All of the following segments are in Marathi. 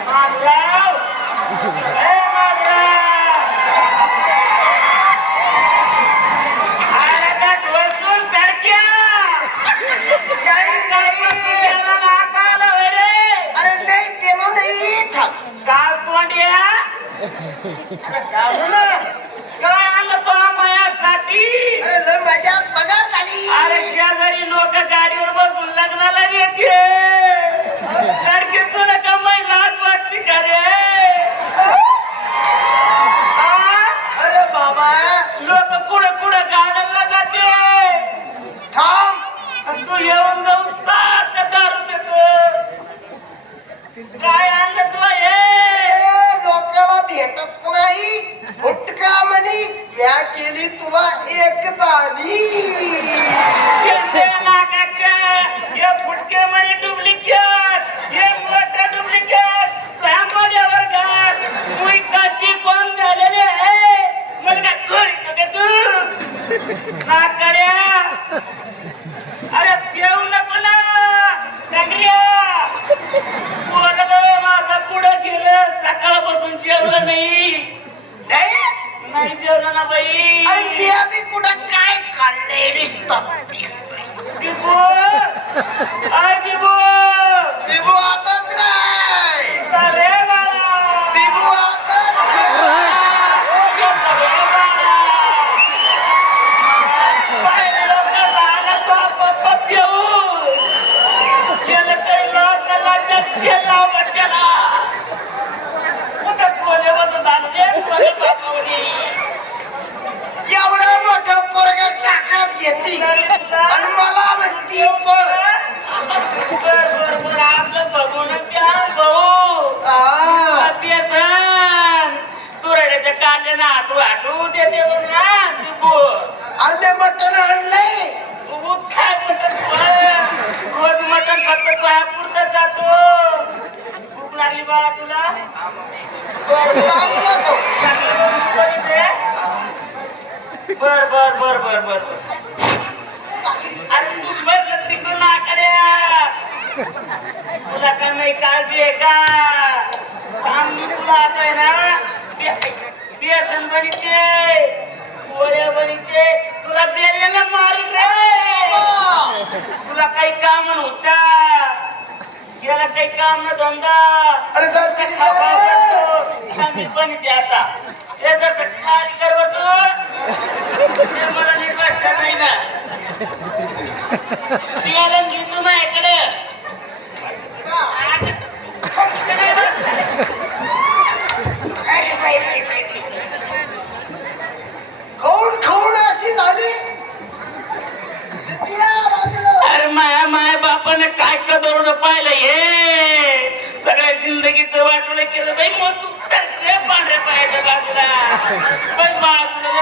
माधवराव! ए, माधवराव! आला का ढोलसून धडक्या? काही नाही तुझ्याला नाक आलं होय रे? अरे नाही केलं. काय मजा पगार झाली अरे शेजारी लोक गाडीवर बसून लग्नाला येते. लडकी तुला कमाई लाज वाटते का रे? अरे बाबा. लोक पुढे पुढे गार्डनला जाते. थांब. तू येऊन जाऊन सात दारू देतो काय आणलं तुला हे? लोकाला भेटत नाही. फुटका म्हणी. म्या केली तुला एक दानी शेंदे नाकाच्या हे फुटके म्हणे डुप्लिकेट हे मोठं डुप्लिकेट माझ्या वर्गात मुई काची कोण झालेले आहे मग काय कळतो का तू नाकाड्या अरे देऊ नको ना चांगल्या पोरगं माझं पुढं गेलं सकाळपासून जेवलं नाही नाही? नाही जेवलं ना बाई अरे म्या बी कुठं काय खाल्लंय नुसतं बिबू आय बिबू बिबू आताच नाही अरे बाळा बिबू आताच नाही. एवढं मोठं पोरग टाकत घेतली आणि मला म्हणती पळ आ, तुरड्याच्या काट्यानं आठू आठू देते तू अर्धे मटण आणलंय. रोज काय मटण रोज मटण फक्त पाया जातो भूक लागली बाळा तुला बर बर बर बर बर बर अरे तू बघ तिकडून आकड्या तुला काय नाही काळजी आहे का? थांब मी तुला आता ना बेसन बनिते पोळ्या बनिते तुला बेल्यानं मारीन रे. तुला काही काम नव्हता. याला काही काम न धंदा. बनिते आता. हे जसं खाली करव तू ते मला वाटत नाही ना पियाला घेतो माझ्याकडे खाऊन खाऊन अशी झाली या बाजूला. अरे माया माय बापाने काय हे सगळ्या जिंदगीचं वाटलं केलं बाई मग तू पांढऱ्या पायाच्या बाजूला. पण बाजूला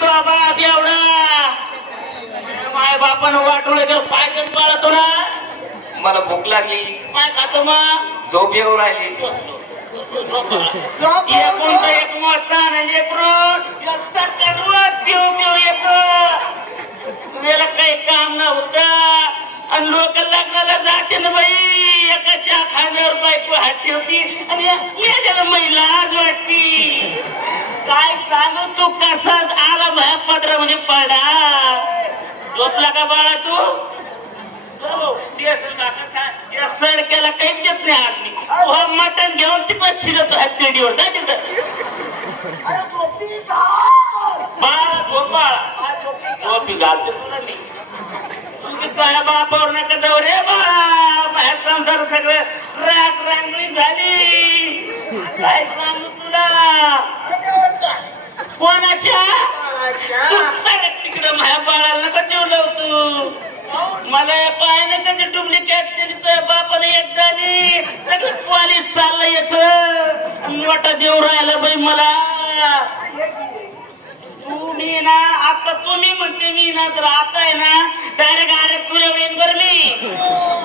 तो आवाज एवढा माय बापानं तर पायजन पाळतो ना मला भूक लागली. काय खातो मग. झोप येऊ राहिली. झोप एक उंच, एक एक रूट एकटा सर्वच पिऊ पिऊ येतो तुला काही काम नव्हतं. आणि लोक लग्नाला जाते ना बाई एकाच्या खांद्यावर बायको हात ठेवती आणि याच्याला महिला आज वाटती. काय सांगू तू कसा आला भया पदरा म्हणजे पडा. झोपला का बाळा तू सडक्याला काही देत नाही आज मी हो, घेऊन तिकडे शिरत हत्तीवर जा तिथं अरे झोपी घाल. बाळा झोप बाळा हा, झोपी घाल. झोपी घालते तुला मी तुम्ही काय बापावर नका जाऊ रे बाळा बाहेर संसार सगळं राग रांगणी झाली काय सांगू तुला. कोणाच्या. तू तिकडं माझ्या बाळाला नका जीव लावतो मला या पायाने त्याची डुप्लिकेट तर बापाने एक झाली सगळं पॉलिश चाललं याच मोठा देव राहिला बाई मला. तुम्ही ना आता तुम्ही म्हणते मी ना तर आता आहे ना डायरेक्ट अरे तुला वेन बर मी.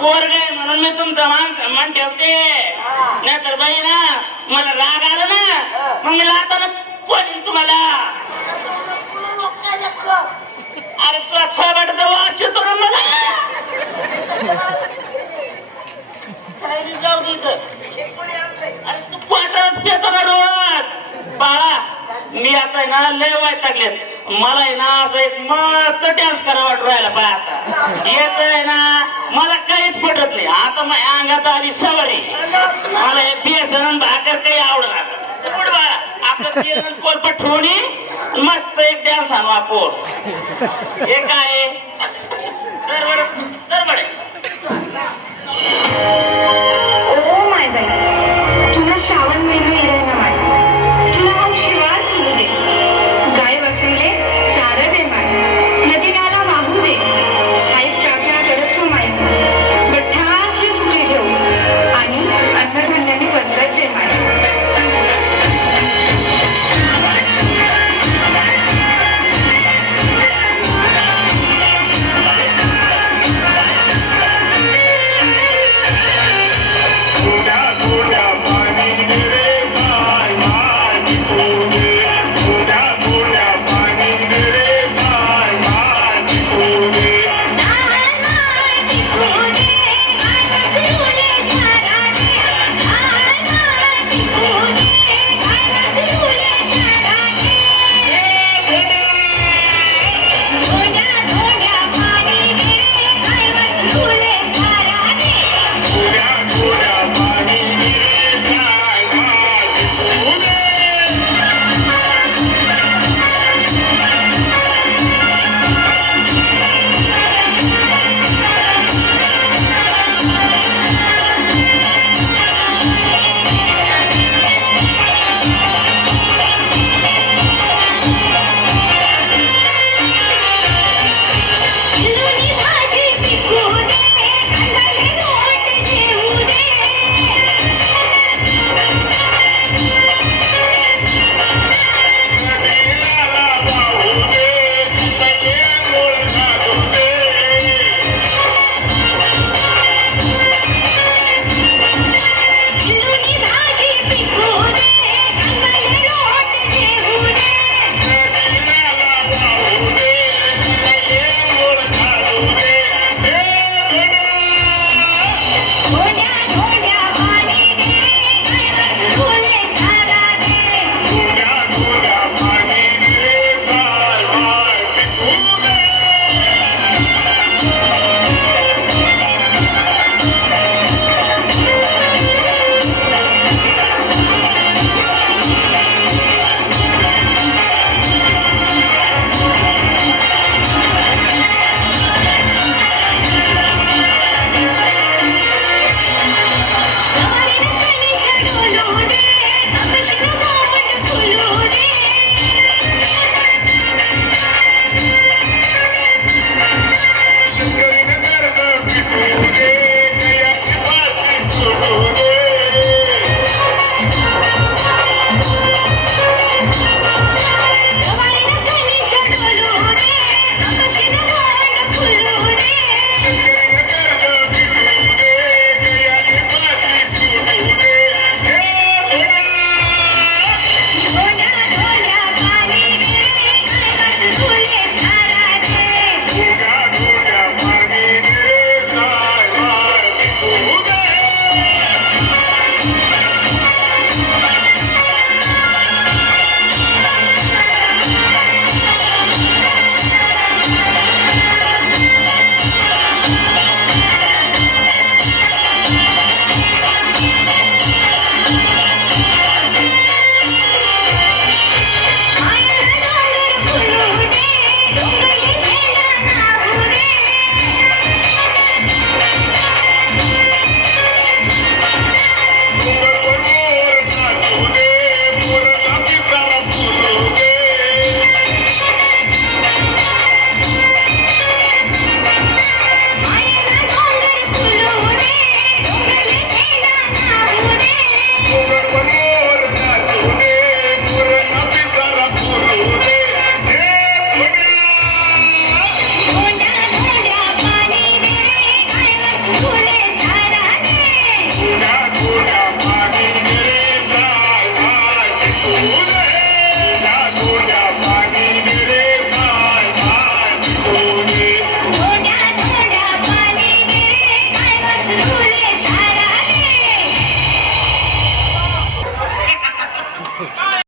पोरग आहे म्हणून मी तुमचा मान सन्मान ठेवते. नाहीतर बाई ना मला राग आला ना मग मी लाताना पडेल तुम्हाला तुला लोक काय लेकरं? अरे तुला थोबाट वास येतो ना मला काय रे जाऊ दे इथं. हे कोणी आणलंय? अरे तू पाटात पेतो का रोज बाळा मी आता आहे ना लय वैतागलेत मला आहे ना असं एक मस्त डान्स करा वाटू राहिला पाय आता. येत आहे ना मला काहीच पटत नाही. आता मग अंगात आली सवारी. मला हे बेसन भाकर काही आवडणार उठ बाळा. आपलं ठेवणी मस्त एक डान्स आणू आपण. हे काय